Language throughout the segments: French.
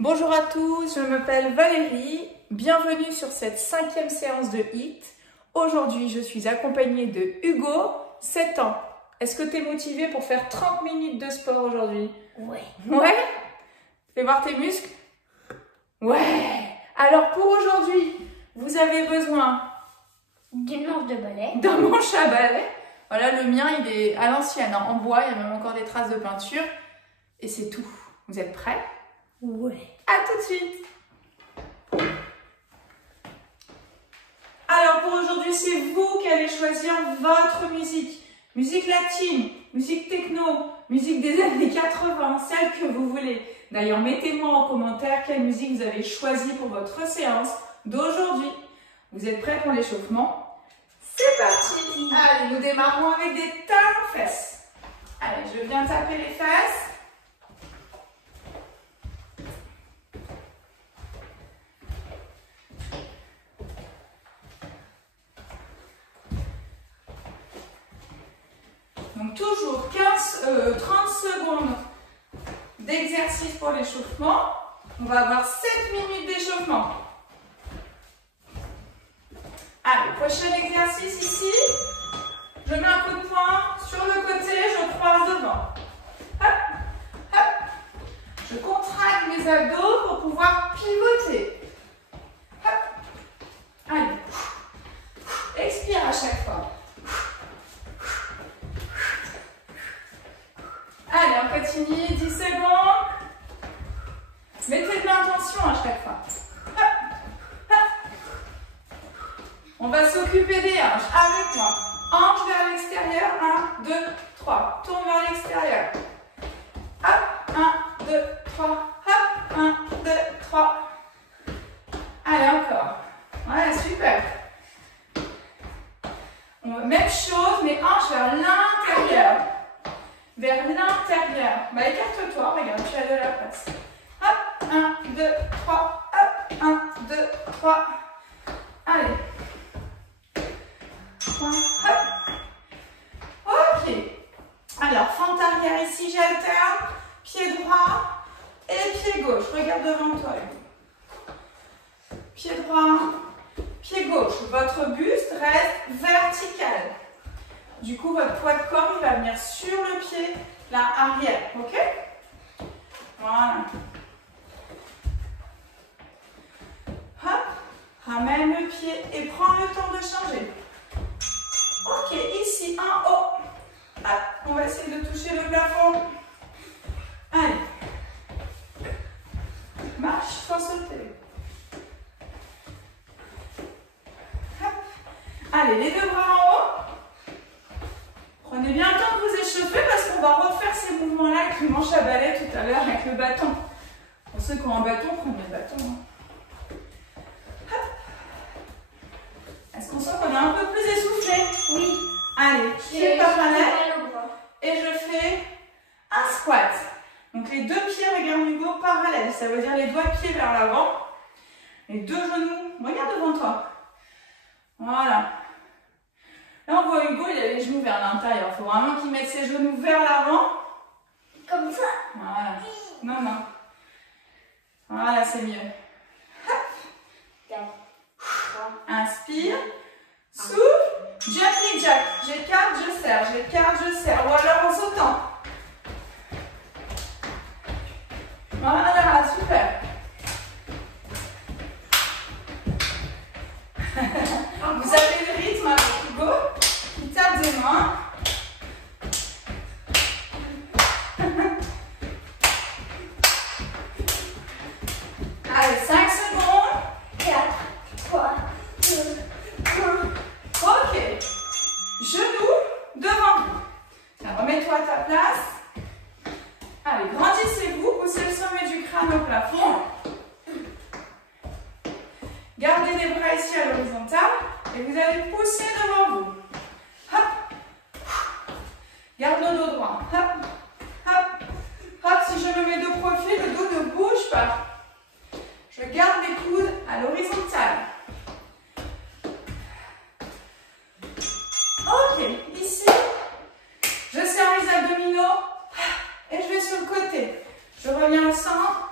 Bonjour à tous, je m'appelle Valérie, bienvenue sur cette 5e séance de HIIT. Aujourd'hui, je suis accompagnée de Hugo, 7 ans. Est-ce que tu es motivé pour faire 30 minutes de sport aujourd'hui? Ouais. Ouais? Fais voir tes muscles? Ouais! Alors pour aujourd'hui, vous avez besoin D'une manche de balai. d'un manche à balai. Voilà, le mien, il est à l'ancienne, en bois, il y a même encore des traces de peinture. Et c'est tout. Vous êtes prêts? Ouais. À tout de suite. Alors pour aujourd'hui, c'est vous qui allez choisir votre musique. Musique latine, musique techno, musique des années 80, celle que vous voulez. D'ailleurs, mettez-moi en commentaire quelle musique vous avez choisie pour votre séance d'aujourd'hui. Vous êtes prêts pour l'échauffement? C'est parti. Allez, nous démarrons avec des talons-fesses. Allez, je viens taper les fesses. Donc toujours 30 secondes d'exercice pour l'échauffement. On va avoir 7 minutes d'échauffement. Allez, prochain exercice ici. Je mets un coup de poing sur le côté, je croise devant. Hop, hop. Je contracte mes abdos pour pouvoir pivoter. Hop. Allez. Expire à chaque fois. Allez, on continue, 10 secondes. Mettez de l'intention à chaque fois. Hop, hop. On va s'occuper des hanches avec moi. Hanche vers l'extérieur, 1, 2, 3. Tourne vers l'extérieur. Hop, 1, 2, 3. Hop, 1, 2, 3. Allez, encore. Voilà, super. Même chose, mais hanche vers l'intérieur. Vers l'intérieur. Bah, écarte-toi, regarde, tu as de la place. Hop, 1, 2, 3. Hop, 1, 2, 3. Allez. Hop. Ok. Alors, fente arrière ici, j'alterne. Pied droit et pied gauche. Regarde devant toi. Pied droit, pied gauche. Votre buste reste vertical. Du coup, votre poids de corps, il va venir sur le pied, là, arrière, ok? Voilà. Hop, ramène le pied et prends le temps de changer. Ok, ici, en haut. Hop, on va essayer de toucher le plafond. Allez. Marche sans sauter. Hop. Allez, les deux bras en haut. Prenez bien le temps de vous échauffer parce qu'on va refaire ces mouvements-là avec le manche à balai tout à l'heure avec le bâton. Pour ceux qui ont un bâton, prenez le bâton. Est-ce qu'on sent qu'on est un peu plus essoufflé? Oui. Allez, pieds parallèles. Et je fais un squat. Donc les deux pieds, regarde Hugo, parallèles. Ça veut dire les doigts de pied vers l'avant. Les deux genoux, regarde devant toi. Voilà. Là, on voit Hugo, il a les genoux vers l'intérieur. Il faut vraiment qu'il mette ses genoux vers l'avant. Comme ça. Voilà. Non, non. Voilà, c'est mieux. Hop. 4, 3. Inspire. Souffle. Jumping jack. J'écarte, je serre. J'écarte, je serre. Ou alors en sautant. Voilà, super. Vous avez le rythme avec Hugo qui tape des mains. Allez, 5 secondes. 4, 3, 2, 1. Ok. Genoux devant vous. Alors, remets-toi à ta place. Allez, grandissez-vous. Poussez le sommet du crâne au plafond. Gardez les bras ici à l'horizontale. Et vous allez pousser devant vous. Hop. Garde le dos droit. Hop. Hop. Hop. Si je me mets de profil, le dos ne bouge pas. Je garde les coudes à l'horizontale. Ok. Ici, je serre les abdominaux. Et je vais sur le côté. Je reviens au centre.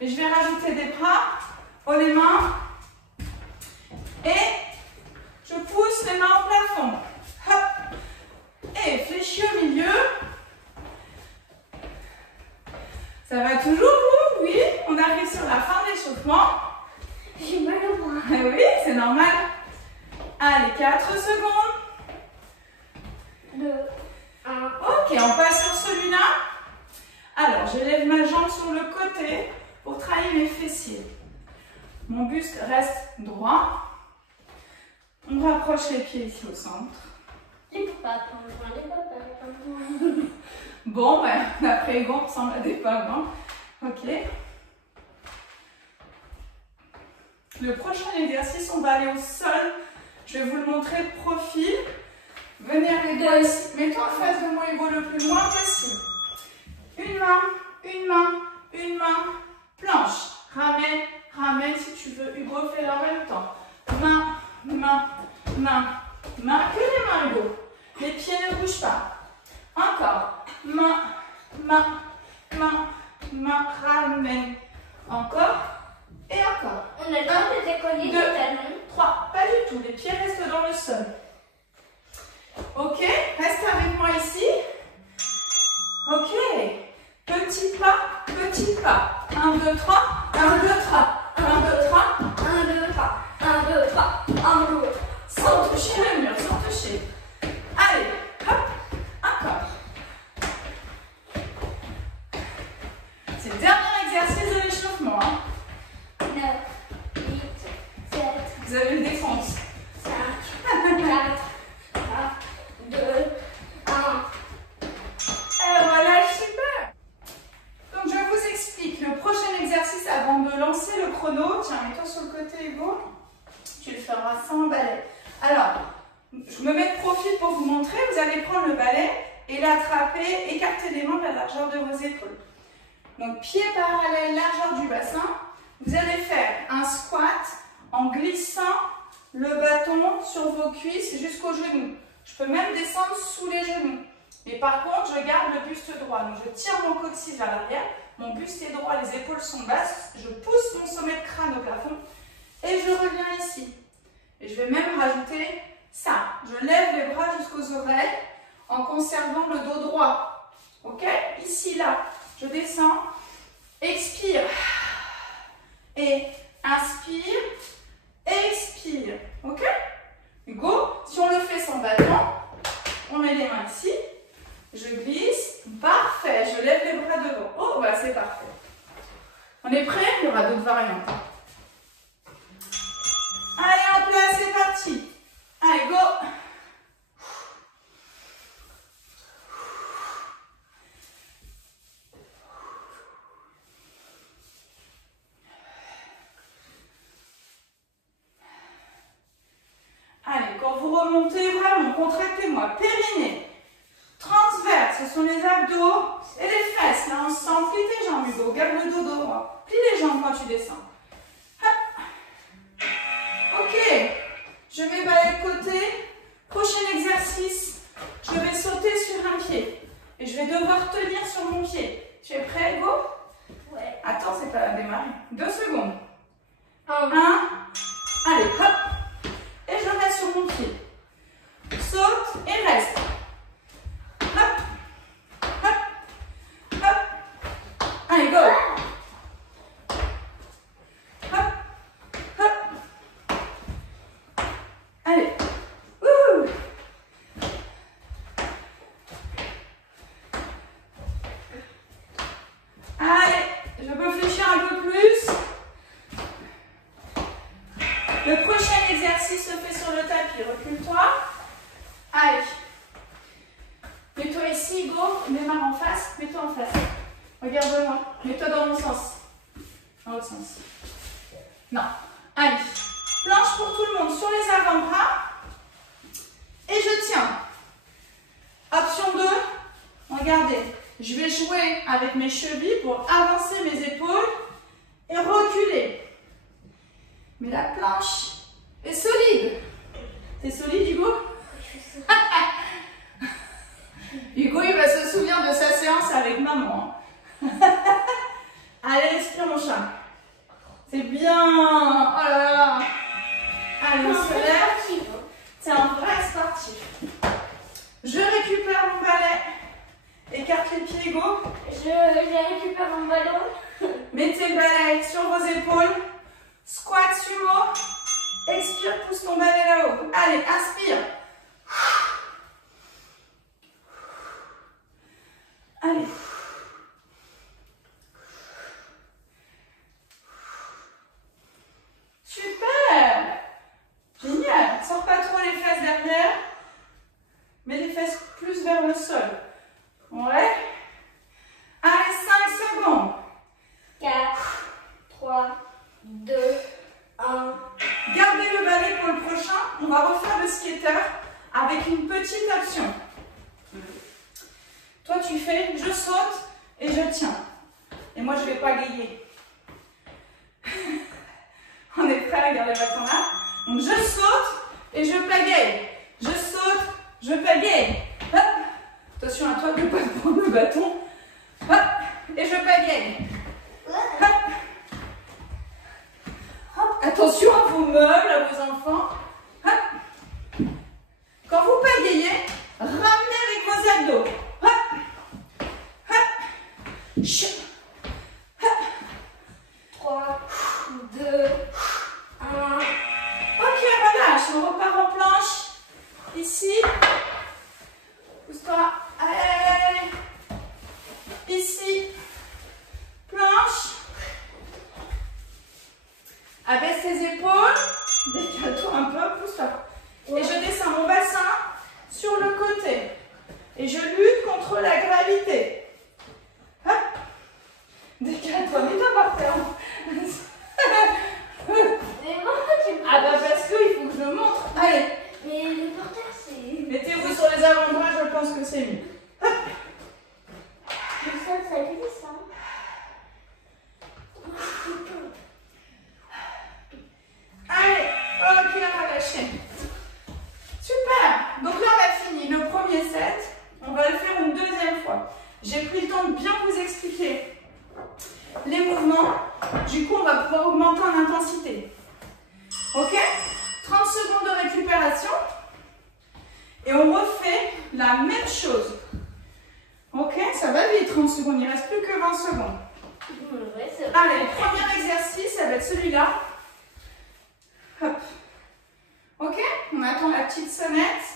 Et je vais rajouter des bras, haut les mains. Et je pousse les mains au plafond. Hop. Et fléchis au milieu. Ça va toujours, vous? Oui, on arrive sur la fin de l'échauffement. J'ai mal au bras. Oui, c'est normal. Allez, 4 secondes. 2, 1. Ok, on passe sur celui-là. Alors, je lève ma jambe sur le côté pour travailler mes fessiers. Mon buste reste droit. On rapproche les pieds ici au centre. Les pattes, les pattes. Bon, ben, après, on ressemble à des pommes. Hein. Ok. Le prochain exercice, on va aller au sol. Je vais vous le montrer de profil. Venez avec moi ici. Mets-toi en face de moi, Hugo, le plus loin possible. Une main, une main, une main. Planche. Ramène, ramène si tu veux. Hugo, fais-le en même temps. Main, main, main, main. Que les mains, Hugo. Les pieds ne bougent pas. Encore. Main, main, main, main. Ramène. Encore. Et encore. On a le temps de décoller 2, les talons. 3, pas du tout, les pieds restent dans le sol. Ok, reste avec moi ici. Ok, petit pas, petit pas. 1, 2, 3, 1, 2, 3, 1, 2, 3. 1, 2, 3, 1, 2, 3, 1, 2, 3. Sans toucher le mur, sans toucher. Allez, hop, encore. C'est le dernier exercice de l'échauffement. Hein. 9, 8, 7, Vous avez une défense. 5, 4, 3, 2, 1. Et voilà, super. Donc je vous explique le prochain exercice avant de lancer le chrono. Tiens, mets-toi sur le côté, Hugo. Tu le feras sans balai. Alors, je me mets de profil pour vous montrer. Vous allez prendre le balai et l'attraper, écarter les mains à la largeur de vos épaules. Donc, pied parallèle, largeur du bassin. Vous allez faire un squat en glissant le bâton sur vos cuisses jusqu'aux genoux. Je peux même descendre sous les genoux. Mais par contre, je garde le buste droit. Donc, je tire mon coccyx vers l'arrière. Mon buste est droit, les épaules sont basses. Je pousse mon sommet de crâne au plafond. Et je reviens ici. Et je vais même rajouter ça. Je lève les bras jusqu'aux oreilles en conservant le dos droit. Ok? Ici, là, je descends. Expire. Et inspire. Expire. Ok? Hugo, si on le fait sans bâton, on met les mains ici. Je glisse. Parfait. Je lève les bras devant. Oh, bah c'est parfait. On est prêt? Il y aura d'autres variantes. Allez, en place, c'est parti. Allez, go. Allez, quand vous remontez, vraiment, contractez-moi. Périnée, transverse, ce sont les abdos et les fesses. Là, ensemble, plie tes jambes, Hugo. Garde le dos droit. Plie les jambes quand tu descends. Hop. Ok. Je vais balayer de côté. Prochain exercice, je vais sauter sur un pied. Et je vais devoir tenir sur mon pied. Tu es prêt, Hugo? Ouais. Attends, c'est pas démarré. 2 secondes. 1. 1. Allez, hop. Et je reste sur mon pied. Saute et reste. Hop. Hop. Hop. Allez, go. Hop. Hop. Allez. Ouh. Allez, je peux fléchir un peu plus. Le prochain exercice se fait sur le tapis. Recule-toi. Allez. Mets-toi ici, Hugo. Démarre en face. Mets-toi en face. Regarde-moi. Mets-toi dans mon sens. Dans l'autre sens. Non. Allez. Planche pour tout le monde sur les avant-bras. Et je tiens. Option 2. Regardez. Je vais jouer avec mes chevilles pour avancer mes épaules et reculer. Mais la planche est solide. T'es solide, Hugo? Hugo, il va se souvenir de sa séance avec maman. Allez, respire mon mon chat. C'est bien. Oh là là. Allez, on se lève. C'est un vrai sportif. Je récupère mon balai. Écarte les pieds égaux. Je récupère mon ballon. Mettez le balai sur vos épaules. Squat sumo. Expire, pousse ton balai là-haut. Allez, inspire. Allez. Super. Génial. Sors pas trop les fesses derrière. Mets les fesses plus vers le sol. Ouais. Allez, 5 secondes. 4, 3, 2, 1. Gardez le balai pour le prochain. On va refaire le skater avec une petite option. Toi, tu fais je saute et je tiens. Et moi, je vais pagayer. On est prêt à garder le bâton là. Donc, je saute et je pagaye. Je saute, je pagaye. Hop. Attention à toi de ne pas prendre le bâton. Hop. Et je pagaye. Hop. Hop. Attention à vos meubles, à vos enfants. Hop. Quand vous pagayez, ramenez avec vos abdos. Hop. Hop. Chut. 3, 2, 1. Ok, relâche. On repart en planche. Ici. Pousse-toi. Allez. Ici. Planche. Abaisse tes épaules. Décale-toi un peu. Pousse-toi. Et je descends mon bassin sur le côté. Et je lutte contre la gravité. Hop. Décale-toi. Mets-toi par terre. Mais pourquoi tu me Ah bah parce qu'il faut que je montre. Allez. Mais le porteur, c'est. Mettez-vous sur les avant-bras, je pense que c'est mieux. Hop. Ça glisse, hein. Allez, ok, on va lâcher. Super. Donc là, on a fini le premier set. On va le faire une deuxième fois. J'ai pris le temps de bien vous expliquer les mouvements. Du coup, on va pouvoir augmenter en intensité. Ok? 30 secondes de récupération. Et on refait la même chose. Ok? Ça va vite, 30 secondes. Il ne reste plus que 20 secondes. Ouais, c'est vrai. Allez, le premier exercice, ça va être celui-là. Hop. Ok? On attend la petite sonnette.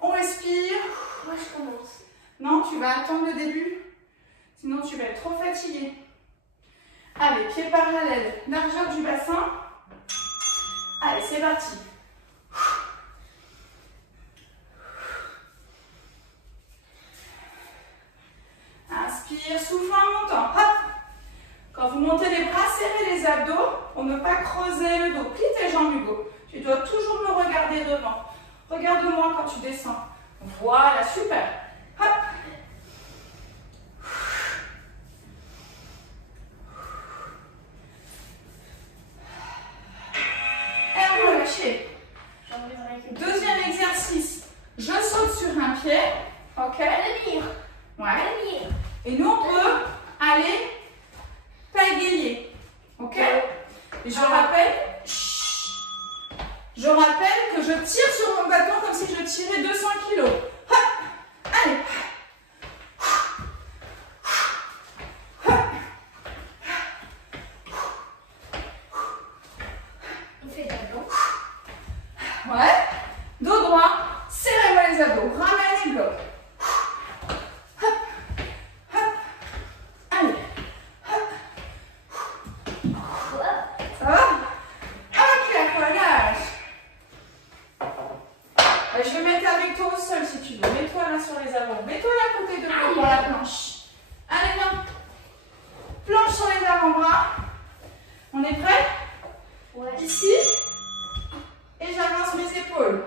On respire. Moi, je commence. Non, tu vas attendre le début. Sinon, tu vas être trop fatigué. Allez, pieds parallèles, largeur du bassin. Allez, c'est parti. Inspire, souffle en montant. Hop. Quand vous montez les bras, serrez les abdos pour ne pas creuser le dos. Plie tes jambes, Hugo. Tu dois toujours me regarder devant. Regarde-moi quand tu descends. Voilà, super. Hop. Et relâchez. Deuxième exercice. Je saute sur un pied. Ok. Venir. Ouais. Et nous, on peut aller pagayer. Ok. Et je rappelle. Je rappelle que je tire sur mon bâton comme si je tirais 200 kg. Hop. Allez. On fait d'abord. Ouais. Dos droit. Serrez-moi les abdos. Ramenez les blocs. Hop. Hop. Allez. Hop. Ça va? Ok, relâche. Je vais mettre avec toi au sol si tu veux. Mets-toi là sur les avant. Mets-toi là à côté de moi pour la planche. Allez, viens. Planche sur les avant-bras. On est prêt? Ouais. Ici. Et j'avance mes épaules.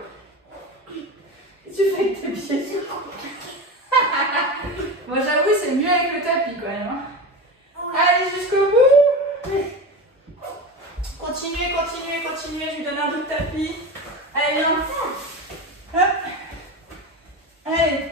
Qu'est-ce que tu fais avec tes pieds? Moi, j'avoue, c'est mieux avec le tapis quand même. Hein. Allez, jusqu'au bout. Continuez, continuez, continuez. Je lui donne un bout de tapis. Allez, viens. Hop. Allez.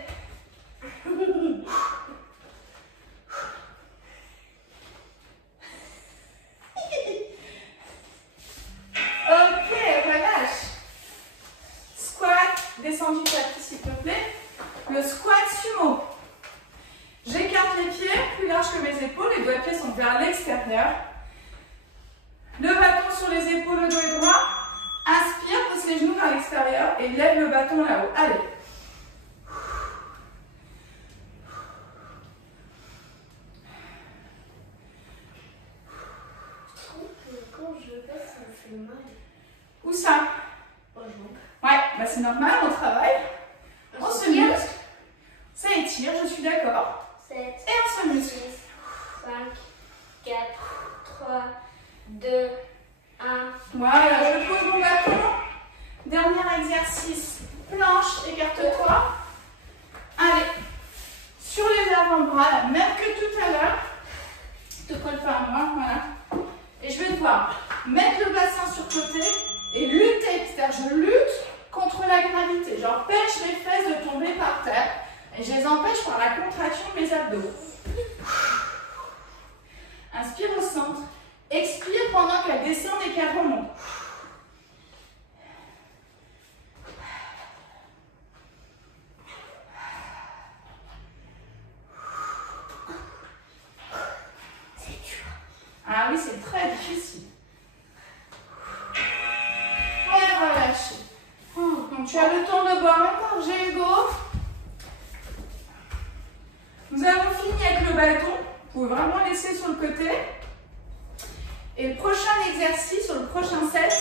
large que mes épaules, les doigts de pied sont vers l'extérieur. Le bâton sur les épaules, le dos est droit. Inspire, pousse les genoux vers l'extérieur et lève le bâton là-haut. Allez. Je trouve que quand je passe, ça me fait mal. Où ça? Aux jambes. Ouais, bah c'est normal, on travaille. On se muscle. Ça étire, je suis d'accord. 7, Et on se muscle. 6, 5, 4, 3, 2, 1. Voilà, je pose mon bâton. Dernier exercice. Planche, écarte-toi. Allez. Sur les avant-bras, la même que tout à l'heure. Te colle pas à moi, voilà. Et je vais devoir mettre le bassin sur le côté et lutter. C'est-à-dire, je lutte contre la gravité. J'empêche les fesses de tomber par terre. Et je les empêche par la contraction de mes abdos. Inspire au centre. Expire pendant qu'elle descend et qu'elle remonte. C'est dur. Ah oui, c'est très difficile. Et relâchez. Donc tu as le temps de boire un gorgée, Hugo. Nous avons fini avec le bâton. Vous pouvez vraiment laisser sur le côté. Et le prochain exercice, sur le prochain set,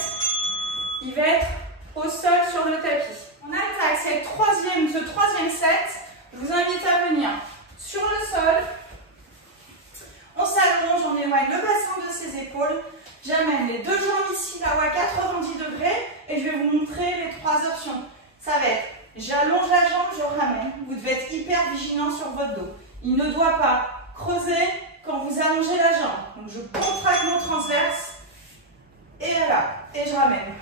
il va être au sol sur le tapis. On attaque ce troisième set. Je vous invite à venir sur le sol. On s'allonge, on éloigne le bassin de ses épaules. J'amène les deux jambes ici, là-haut à 90 degrés. Et je vais vous montrer les trois options. Ça va être, j'allonge la jambe, je ramène. Vous devez être hyper vigilant sur votre dos. Il ne doit pas creuser quand vous allongez la jambe. Donc je contracte mon transverse. Et voilà. Et je ramène.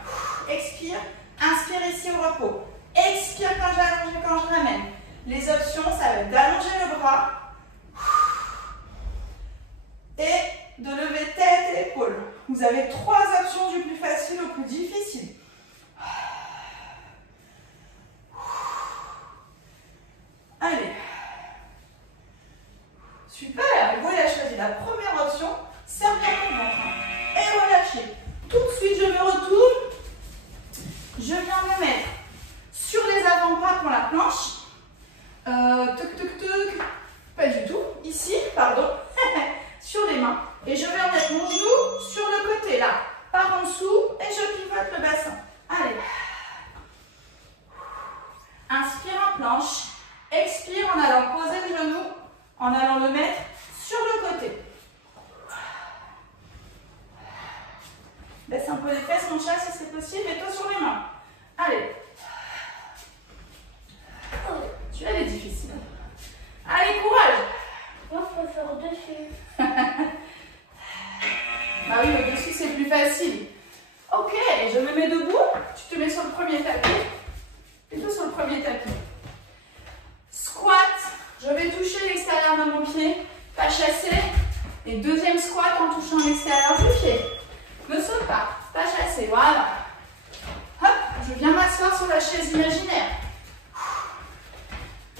Expire. Inspire ici au repos. Expire quand j'allonge et quand je ramène. Les options, ça va être d'allonger le bras. Et de lever tête et épaules. Vous avez trois options du plus facile au plus difficile. Allez. Super. Vous avez choisi la première option. Servir le ventre. Et relâchez. Tout de suite, je me retourne. Je viens me mettre sur les avant-bras pour la planche. Tuc, tuc, tuc. Pas du tout. Ici, pardon. Sur les mains. Et je vais remettre mon genou sur le côté, là. Par en dessous. Et je pivote le bassin. Allez. Inspire en planche. Expire en allant poser le genou. En allant le mettre sur le côté. Baisse un peu les fesses, mon chat, si c'est possible. Mets-toi sur les mains. Allez. Tu as les difficiles. Allez, courage. Moi, je préfère dessus. Bah oui, le dessus, c'est plus facile. Ok, je me mets debout. Tu te mets sur le premier tapis. Plutôt sur le premier tapis. Squat. Je vais toucher l'extérieur de mon pied. Pas chasser. Et deuxième squat en touchant l'extérieur du pied. Ne saute pas. Pas chasser. Voilà. Hop, je viens m'asseoir sur la chaise imaginaire.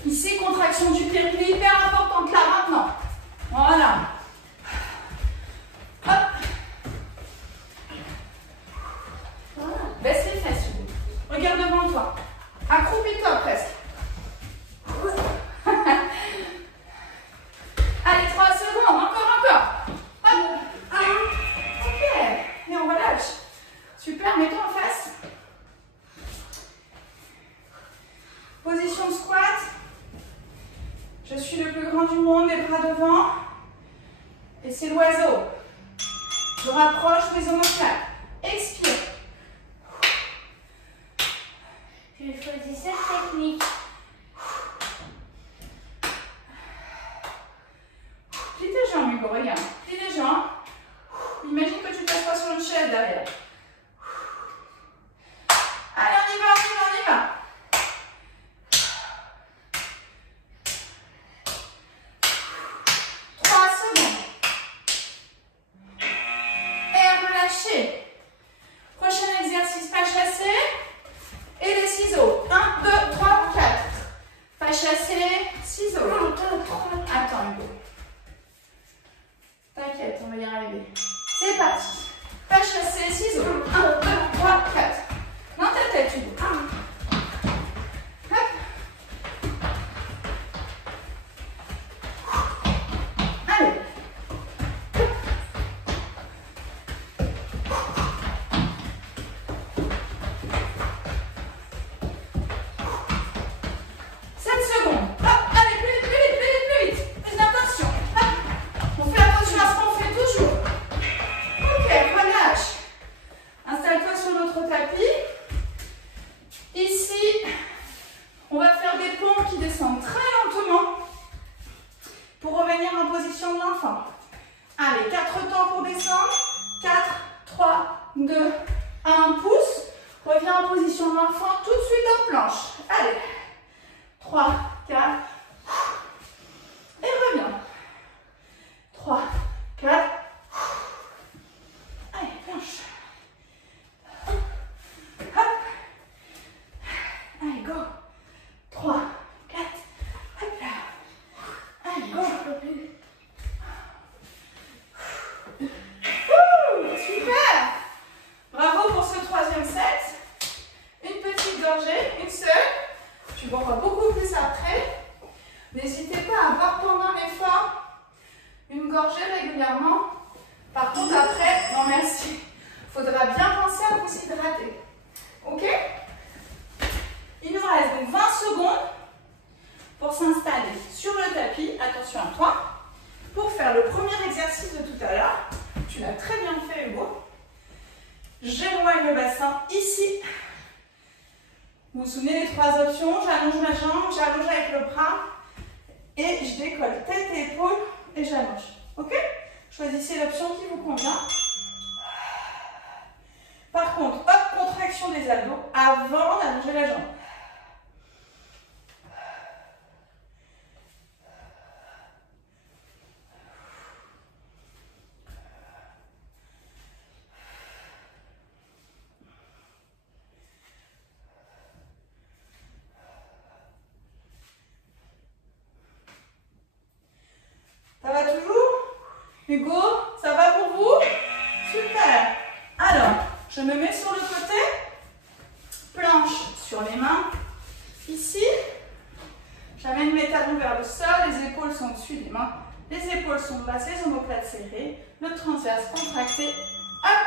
Ici, contraction du périnée hyper importante là maintenant. Voilà. Hop. Voilà. Baisse les fesses. Regarde devant toi. Accroupis-toi presque. Allez, 3 secondes. Encore. Hop. Ok. Et on relâche. Super, mets-toi en face. Position de squat. Je suis le plus grand du monde, les bras devant. Et c'est l'oiseau. Je rapproche mes omoplates. Expire. J'ai choisi cette technique. Plie tes jambes, Hugo, regarde. Plie les jambes. Imagine que tu t'assois sur une chaise derrière. Allez, on y va. 3 secondes. Et relâchez. Prochain exercice, pas chasser. Et les ciseaux. 1, 2, 3, 4. Pas chasser, ciseaux. 1, 2, 3. Attends, Hugo. en position de l'enfant. Allez, 4 temps pour descendre. 4, 3, 2, 1, pouce. Reviens en position de l'enfant tout de suite en planche. Allez, 3, 4, et reviens. 3, 4, allez, planche. Hop. Allez, go. 3, 4, hop là. Allez, go. Super. Bravo pour ce 3e set. Une petite gorgée, une seule. Tu boiras beaucoup plus après. N'hésitez pas à boire pendant l'effort une gorgée régulièrement. Par contre, après, non merci. Il faudra bien penser à vous hydrater. Ok? Il nous reste donc 20 secondes pour s'installer sur le tapis. Attention à toi. Pour faire le premier exercice de tout à l'heure. Tu l'as très bien fait, Hugo. J'éloigne le bassin ici. Vous vous souvenez des 3 options? J'allonge ma jambe, j'allonge avec le bras et je décolle tête et épaules et j'allonge. Ok? Choisissez l'option qui vous convient. Par contre, hop, contraction des abdos avant d'allonger la jambe. Ça va toujours? Hugo, ça va pour vous? Super. Alors, je me mets sur le côté. Planche sur les mains. Ici. J'amène mes talons vers le sol. Les épaules sont au-dessus des mains. Les épaules sont basses, les omoplates serrées. Le transverse contracté. Hop.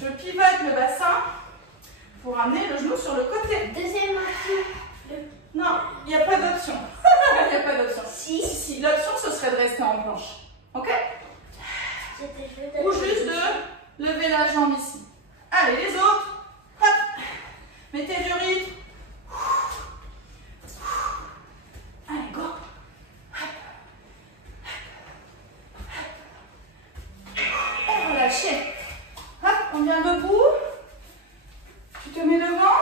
Je pivote le bassin pour amener le genou sur le côté. Deuxième option. Non, il n'y a pas d'option. Il n'y a pas d'option. Si. L'option, ce serait de rester en planche. Ok? Ou juste de lever la jambe ici. Allez, les autres. Hop. Mettez du rythme. Allez, go. Hop. Et relâchez. Hop, on vient debout. Tu te mets devant.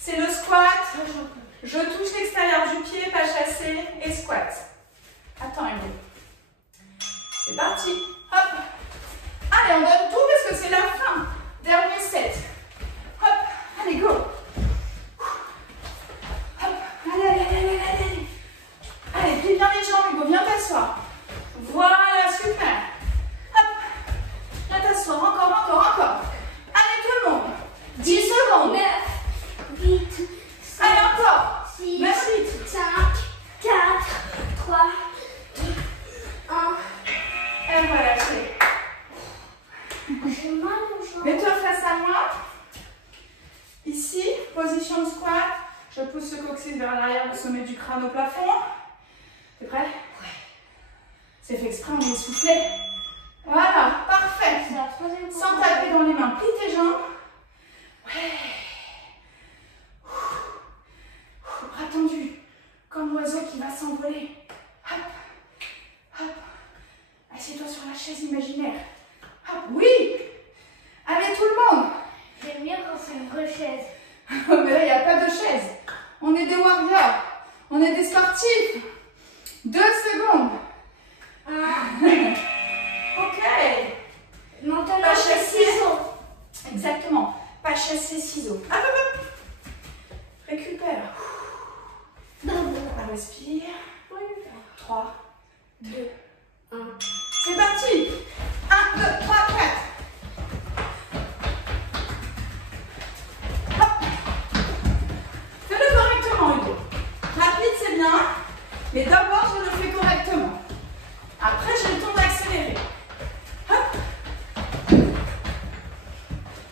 C'est le squat. Je touche l'extérieur du pied, pas chassé, et squat. Attends, Hugo. C'est parti. Hop. Allez, on donne tout parce que c'est la fin. Dernier set. Hop. Allez, go. Hop. Allez. Allez, plie bien les jambes, Hugo. Viens t'asseoir. Voilà, super. Hop. Viens t'asseoir. Encore. Allez, tout le monde. 10 secondes. 9, 8, 7, Allez, encore. 6, 9, 5, 4, 3, 2, 1. Et relâchez. J'ai mal aux jambes. Mets-toi face à moi. Ici, position de squat. Je pousse ce coccyx vers l'arrière, le sommet du crâne au plafond. T'es prêt? Ouais. C'est fait exprès, on est essoufflé. Voilà, parfait. Sans taper dans les mains, plie tes jambes. Ouais. Bras tendus, comme l'oiseau qui va s'envoler. Hop, hop. Assieds-toi sur la chaise imaginaire. Hop, oui. Allez, tout le monde. J'aime bien quand c'est une vraie chaise. Mais là, il n'y a pas de chaise. On est des warriors. On est des sportifs. 2 secondes. Ok. Maintenant, Pas c'est chasser. ciseaux. Exactement. Pas chasser, ciseaux. Hop, hop, hop. Récupère. On respire. 3, 2, 1. C'est parti. 1, 2, 3, 4. Hop. Fais-le correctement, Hugo. Rapide, c'est bien. Mais d'abord, je le fais correctement. Après, j'ai le temps d'accélérer. Hop.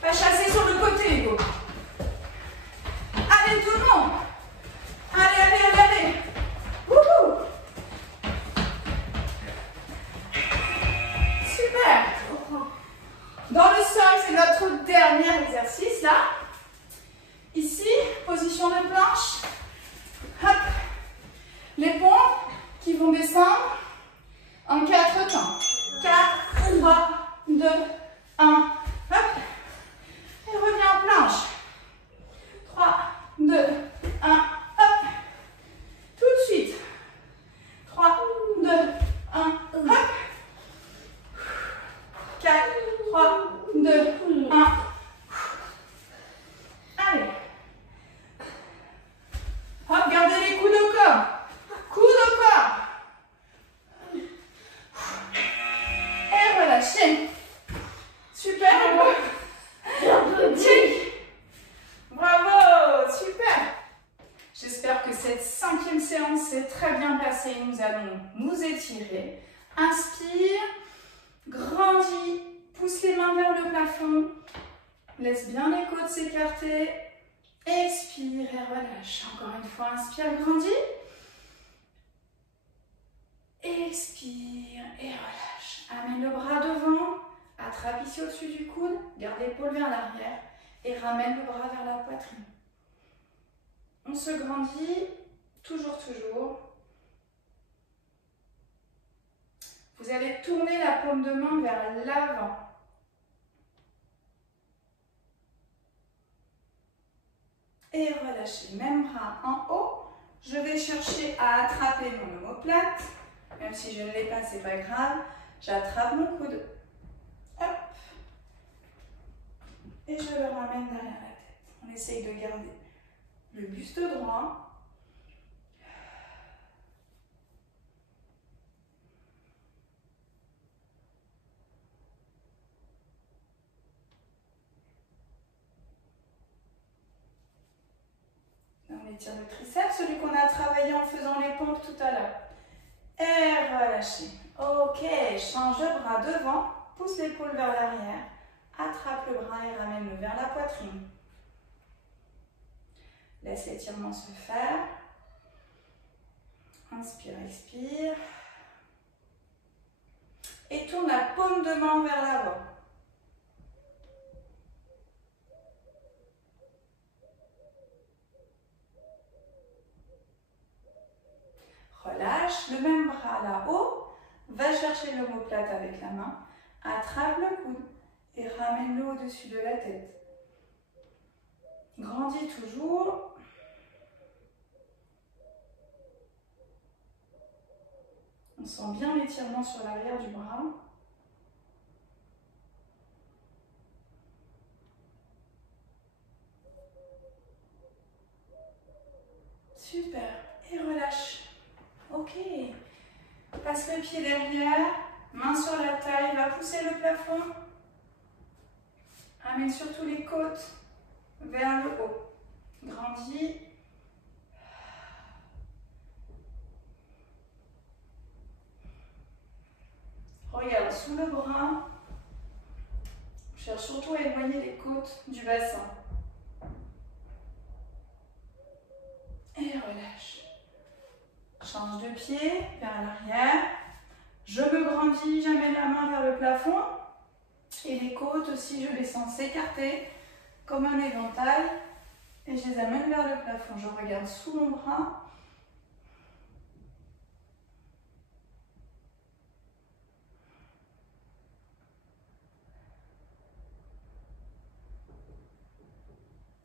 Pas chasser sur le côté, Hugo. Allez, tout le monde. Allez. Wouhou. Super. Dans le sol, c'est notre dernier exercice, là. Ici, position de planche. Hop. Les pompes. qui vont descendre en 4 temps. 4, 3, 2, 1. Hop. Et reviens en planche. 3, 2, 1. Hop. Tout de suite. 3, 2, 1. Hop. 4, 3, 2, 1. Allez. Hop, gardez les coudes au corps. Coudes au corps. Et relâchez. Super. Bravo, super. J'espère que cette 5e séance s'est très bien passée. Nous allons nous étirer. Inspire, grandis, pousse les mains vers le plafond. Laisse bien les côtes s'écarter. Expire et relâche. Encore une fois, inspire, grandis. Expire et relâche. Amène le bras devant. Attrape ici au-dessus du coude. Garde l'épaule vers l'arrière. Et ramène le bras vers la poitrine. On se grandit. Toujours, toujours. Vous allez tourner la paume de main vers l'avant. Et relâchez. Même bras en haut. Je vais chercher à attraper mon omoplate. Même si je ne l'ai pas, c'est pas grave. J'attrape mon coude. Hop. Et je le ramène derrière la tête. On essaye de garder le buste droit. On étire le triceps, celui qu'on a travaillé en faisant les pompes tout à l'heure. Et relâchez. Ok, change le bras devant, pousse l'épaule vers l'arrière, attrape le bras et ramène-le vers la poitrine. Laisse l'étirement se faire. Inspire, expire. Et tourne la paume de main vers l'avant. Relâche, le même bras là-haut, va chercher l'omoplate avec la main, attrape le coude et ramène-le au-dessus de la tête. Grandis toujours. On sent bien l'étirement sur l'arrière du bras. Super. Et relâche. Ok. Passe le pied derrière, main sur la taille, va pousser le plafond. Amène surtout les côtes vers le haut. Grandis. Regarde sous le bras. Cherche surtout à éloigner les côtes du bassin. Et relâche. Change de pied vers l'arrière. Je me grandis, j'amène la main vers le plafond. Et les côtes aussi, je les sens s'écarter comme un éventail. Et je les amène vers le plafond. Je regarde sous mon bras.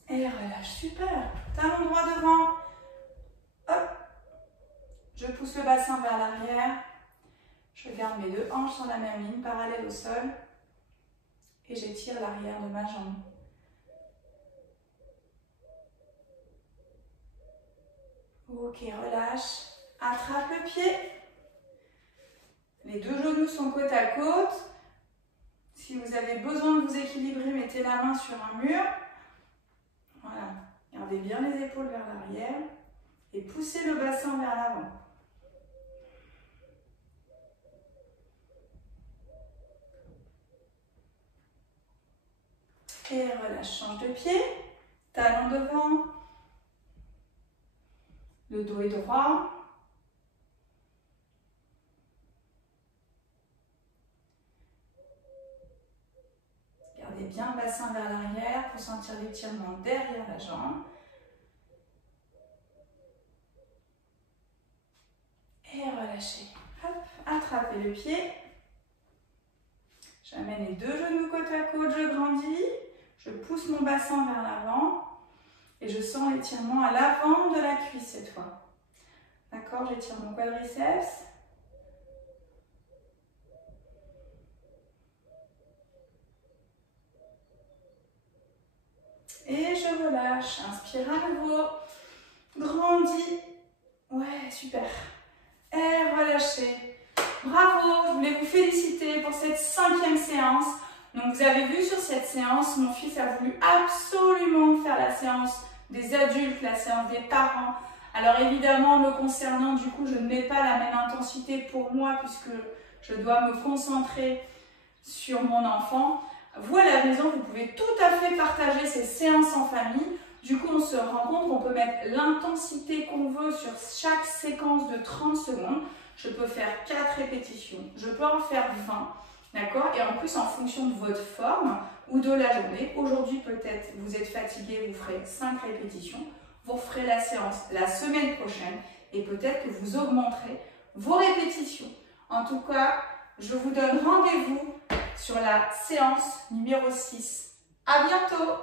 Et relâche, super. Talon droit devant. Hop. Je pousse le bassin vers l'arrière. Je garde mes deux hanches sur la même ligne, parallèle au sol. Et j'étire l'arrière de ma jambe. Ok, relâche. Attrape le pied. Les deux genoux sont côte à côte. Si vous avez besoin de vous équilibrer, mettez la main sur un mur. Voilà. Gardez bien les épaules vers l'arrière. Et poussez le bassin vers l'avant. Et relâche, change de pied. Talon devant. Le dos est droit. Gardez bien le bassin vers l'arrière pour sentir l'étirement derrière la jambe. Et relâchez. relâchez. Hop, attrapez le pied. J'amène les deux genoux côte à côte, je grandis. Je pousse mon bassin vers l'avant. Et je sens l'étirement à l'avant de la cuisse cette fois. D'accord, j'étire mon quadriceps. Et je relâche. Inspire à nouveau. Grandis. Ouais, super. Et relâchez. Bravo, je voulais vous féliciter pour cette 5e séance. Donc vous avez vu sur cette séance, mon fils a voulu absolument faire la séance des adultes, la séance des parents. Alors évidemment, me concernant, du coup, je ne mets pas la même intensité pour moi puisque je dois me concentrer sur mon enfant. Vous à la maison, vous pouvez tout à fait partager ces séances en famille. Du coup, on se rend compte qu'on peut mettre l'intensité qu'on veut sur chaque séquence de 30 secondes. Je peux faire 4 répétitions, je peux en faire 20, d'accord? Et en plus, en fonction de votre forme ou de la journée, aujourd'hui peut-être vous êtes fatigué, vous ferez 5 répétitions, vous referez la séance la semaine prochaine et peut-être que vous augmenterez vos répétitions. En tout cas, je vous donne rendez-vous sur la séance numéro 6. À bientôt!